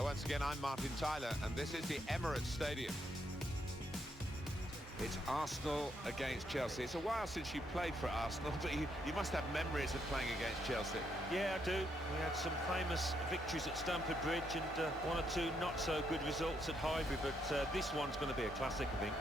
Hello once again, I'm Martin Tyler, and this is the Emirates Stadium. It's Arsenal against Chelsea. It's a while since you played for Arsenal, but you must have memories of playing against Chelsea. Yeah, I do. We had some famous victories at Stamford Bridge and one or two not-so-good results at Highbury, but this one's going to be a classic, I think.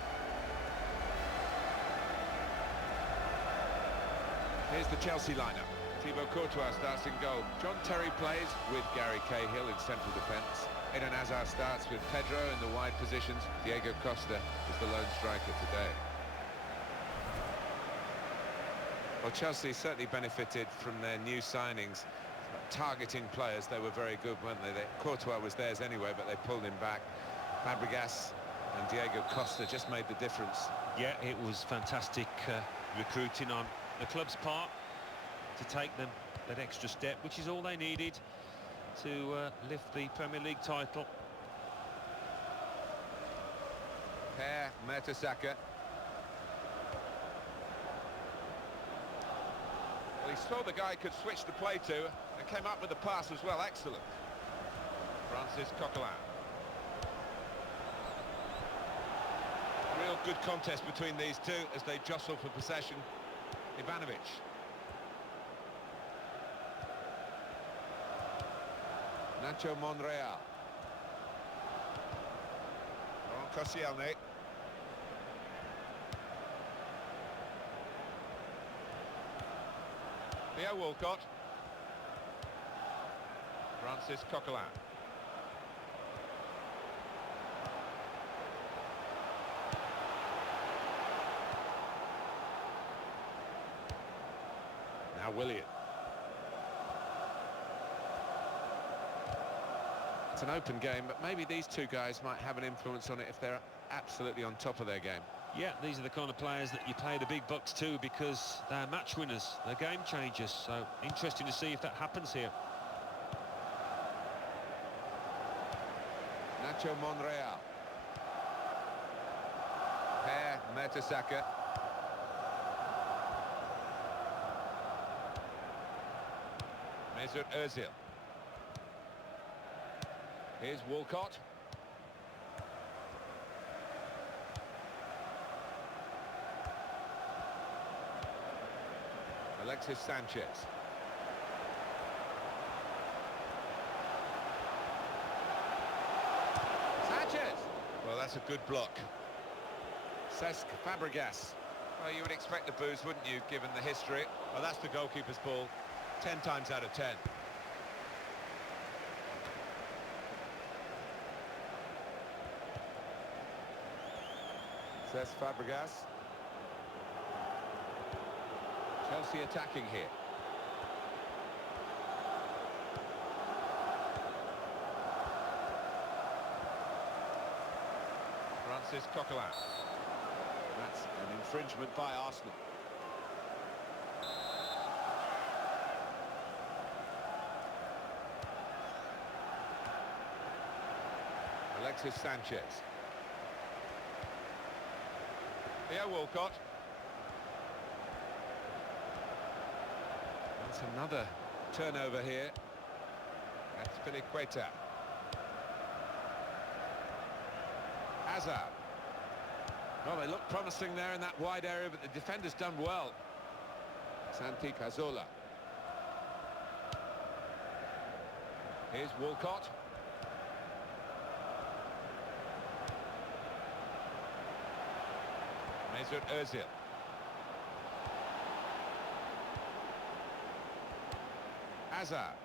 Here's the Chelsea lineup. Thibaut Courtois starts in goal. John Terry plays with Gary Cahill in central defence. Eden Hazard starts with Pedro in the wide positions. Diego Costa is the lone striker today. Well, Chelsea certainly benefited from their new signings. Targeting players, they were very good, weren't they? Courtois was theirs anyway, but they pulled him back. Fabregas and Diego Costa just made the difference. Yeah, it was fantastic recruiting on the club's part to take them that extra step, which is all they needed to lift the Premier League title. Per Mertesacker. Well, he saw the guy could switch the play to and came up with the pass as well. Excellent. Francis Coquelin. Real good contest between these two as they jostle for possession. Ivanovic. Nacho Monreal. Laurent Koscielny. Theo Walcott. Francis Coquelin. Now Willian. It's an open game, but maybe these two guys might have an influence on it if they're absolutely on top of their game. Yeah, these are the kind of players that you pay the big bucks to because they're match winners, they're game changers. So interesting to see if that happens here. Nacho Monreal. Per Mertesacker. Mesut Ozil. Here's Walcott. Alexis Sanchez. Sanchez! Well, that's a good block. Cesc Fabregas. Well, you would expect the boos, wouldn't you, given the history? Well, that's the goalkeeper's ball, 10 times out of 10. Cesc Fabregas. Chelsea attacking here. Francis Coquelin. That's an infringement by Arsenal. Alexis Sanchez. Theo Walcott. That's another turnover here. That's Filiqueta. Hazard. Well, they look promising there in that wide area, but the defender's done well. Santi Cazorla. Here's Walcott. Mesut Ozil. Hazard.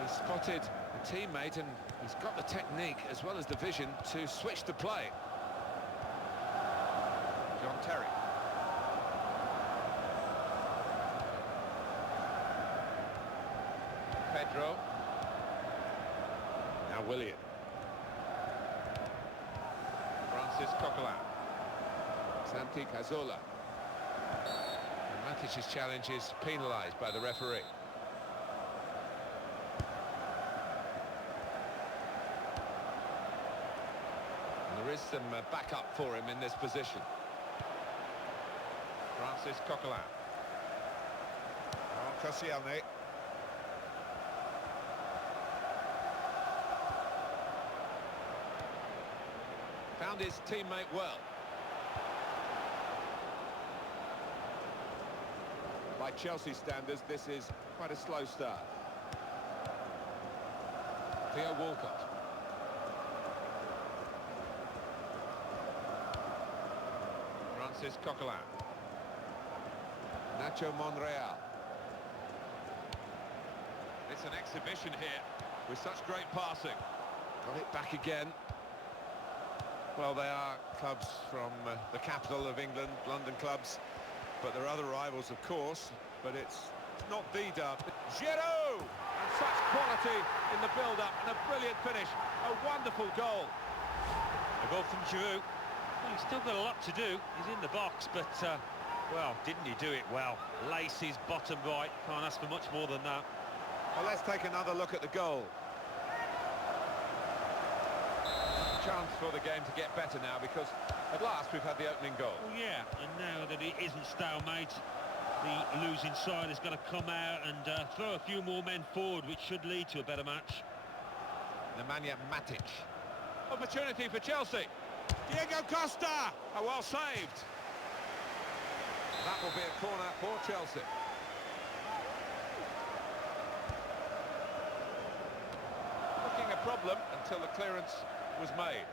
He spotted a teammate and he's got the technique as well as the vision to switch the play. John Terry. Pedro. Now Willian. Francis Coquelin. Santi Cazorla. Matic's challenge is penalised by the referee. And there is some backup for him in this position. Francis Coquelin. Koscielny. Found his teammate well. By Chelsea standards, this is quite a slow start. Theo Walcott. Francis Coquelin. Nacho Monreal. It's an exhibition here with such great passing. Got it back again. Well, they are clubs from the capital of England, London clubs, but there are other rivals, of course, but it's not the derby. Giroud! And such quality in the build-up, and a brilliant finish. A wonderful goal. A goal from Giroud. Well, he's still got a lot to do. He's in the box, but, well, didn't he do it well? Laces, bottom right. Can't ask for much more than that. Well, let's take another look at the goal. Chance for the game to get better now, because at last we've had the opening goal. Well, yeah, and now that it isn't stalemate, the losing side is going to come out and throw a few more men forward, which should lead to a better match. Nemanja Matic. Opportunity for Chelsea. Diego Costa! Oh, well saved. That will be a corner for Chelsea. Looking a problem until the clearance was made.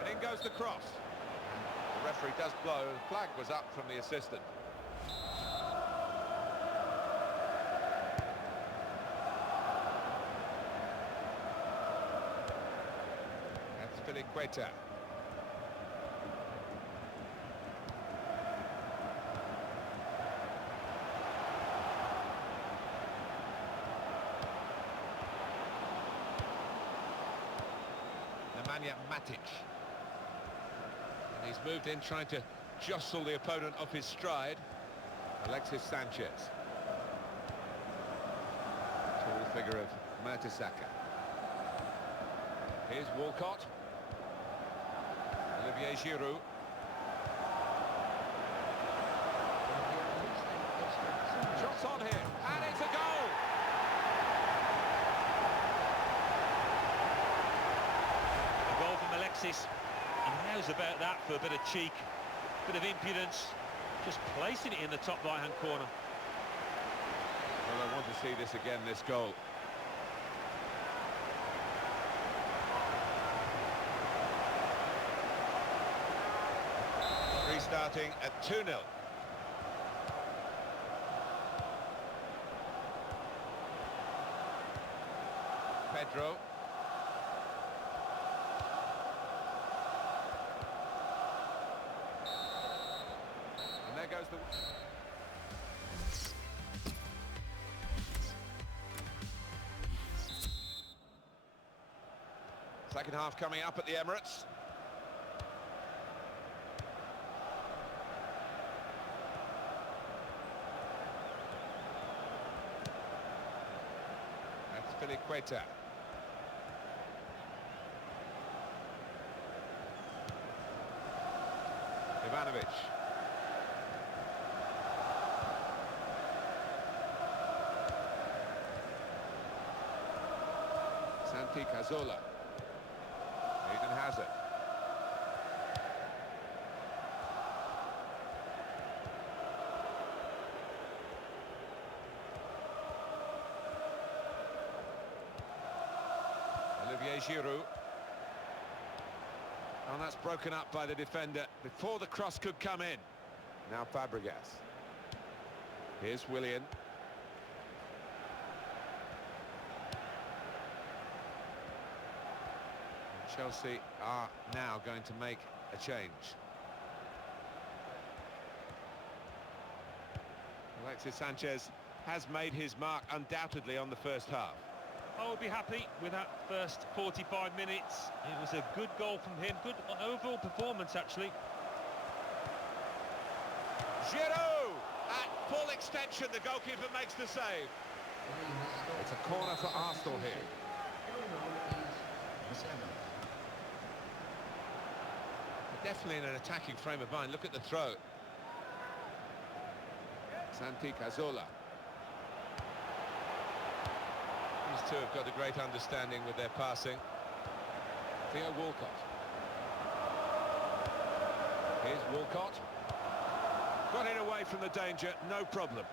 And in goes the cross. The referee does blow. The flag was up from the assistant. That's Filiqueta. Nemanja Matic. And he's moved in trying to jostle the opponent off his stride. Alexis Sanchez. Tall figure of Mertesacker. Here's Walcott. Olivier Giroud. Shots on here, and it's a goal! Alexis, and how's about that for a bit of cheek, bit of impudence, just placing it in the top right-hand corner. Well, I want to see this again, this goal. Restarting at 2-0. Pedro. And there goes the... Second half coming up at the Emirates. That's Filiqueta. Ivanovic. Santi Cazorla. Eden Hazard. Olivier Giroud. And that's broken up by the defender before the cross could come in. Now Fabregas. Here's Willian. Chelsea are now going to make a change. Alexis Sanchez has made his mark undoubtedly on the first half. I would be happy with that first 45 minutes. It was a good goal from him, good overall performance actually. Giroud! At full extension, the goalkeeper makes the save. It's a corner for Arsenal here. Definitely in an attacking frame of mind. Look at the throw. Santi Cazorla. These two have got a great understanding with their passing. Theo Walcott. Here's Walcott. Got it away from the danger, no problem.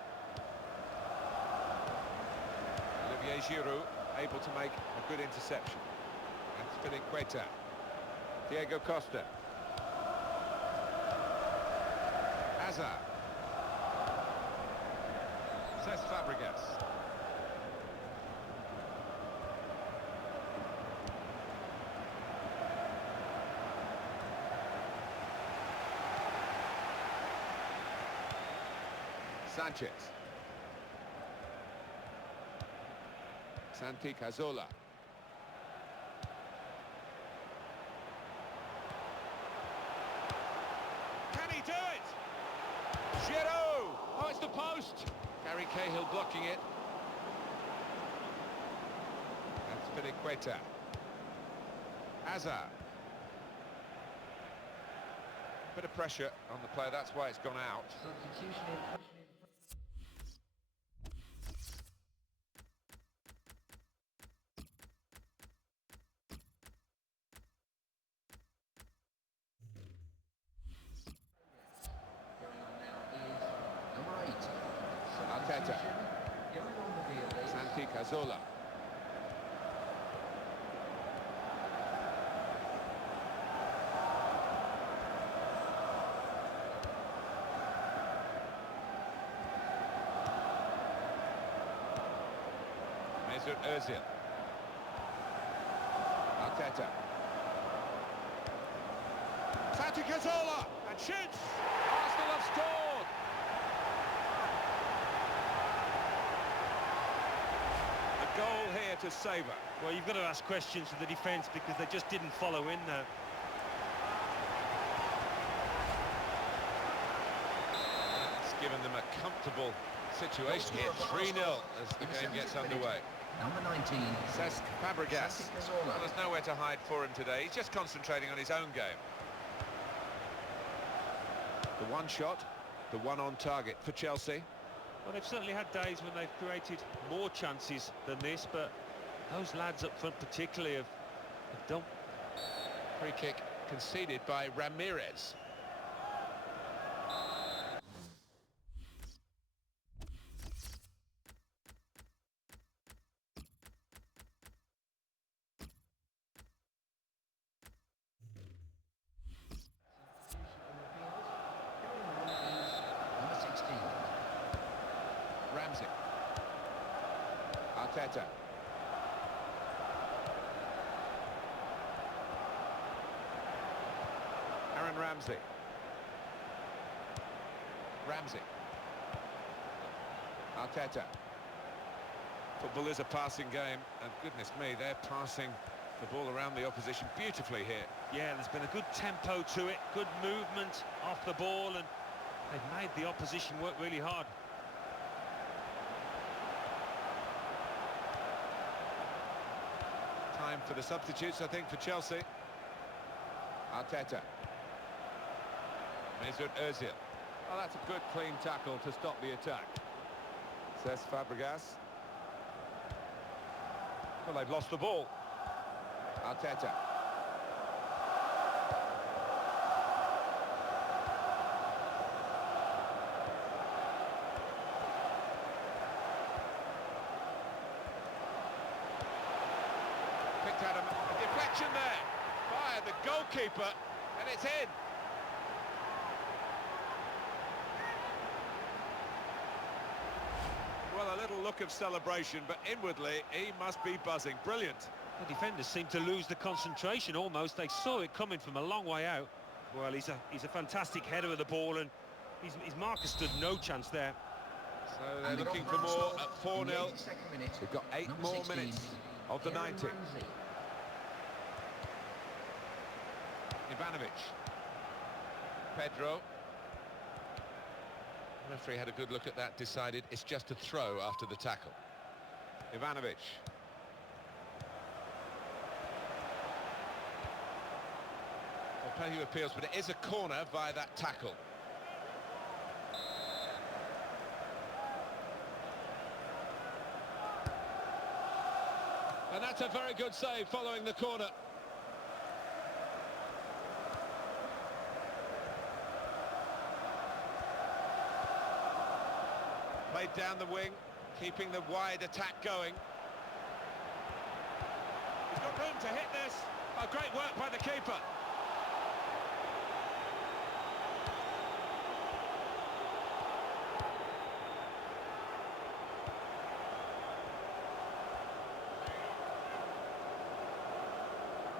Olivier Giroud able to make a good interception. That's Filiqueta. Diego Costa. Hazard. Cesc Fabregas. Sanchez. Santi Cazorla. Can he do it? Giroud! Oh, it's the post! Gary Cahill blocking it. That's Filiqueta. Hazard. Bit of pressure on the play, that's why it's gone out. Arteta. Santi Cazorla. Mesut Özil. Arteta. Santi Cazorla and shoots. Arsenal have scored. A goal here to savour. Well, you've got to ask questions to the defence because they just didn't follow in there. It's given them a comfortable situation here, 3-0 as the game gets underway. Number 19, Cesc Fabregas. Well, there's nowhere to hide for him today. He's just concentrating on his own game. The one shot, the one on target for Chelsea. Well, they've certainly had days when they've created more chances than this, but those lads up front particularly have done. Free kick conceded by Ramirez. number 16. Ramsey. Arteta. Aaron Ramsey. Ramsey. Arteta. Football is a passing game, and goodness me, they're passing the ball around the opposition beautifully here. Yeah, there's been a good tempo to it, good movement off the ball, and they've made the opposition work really hard. Time for the substitutes, I think, for Chelsea. Arteta. Mesut Özil. Oh, that's a good, clean tackle to stop the attack. Cesc Fabregas. Well, they've lost the ball. Arteta. Picked out a deflection there by the goalkeeper, and it's in. Well, a little look of celebration, but inwardly he must be buzzing. Brilliant. The defenders seem to lose the concentration almost. They saw it coming from a long way out. Well, he's a fantastic header of the ball, and his marker stood no chance there. So they're looking for more at 4-0. We've got 8 more 16, minutes of the 90. Ivanovic. Pedro. The referee had a good look at that, decided it's just a throw after the tackle. Ivanovic. Well, plenty of appeals, but it is a corner by that tackle. And that's a very good save following the corner. Made down the wing, keeping the wide attack going. He's got room to hit this. Oh, great work by the keeper.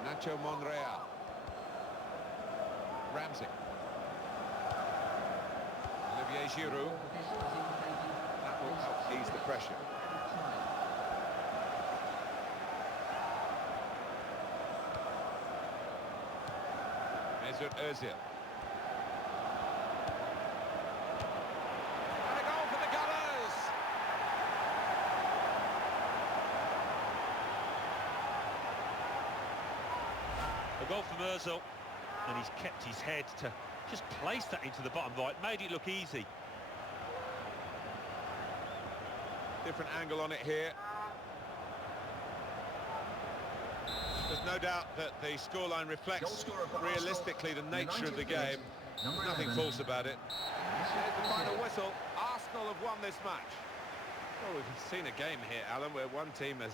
Nacho Monreal. Ramsey. Olivier Giroud. That will help ease the pressure. Mesut Ozil. And a goal for the Gunners! A goal from Ozil, and he's kept his head to just place that into the bottom right, made it look easy. Different angle on it here. There's no doubt that the scoreline reflects realistically the nature of the game. Nothing false about it. Here's the final whistle. Arsenal have won this match. Well, we've seen a game here, Alan, where one team has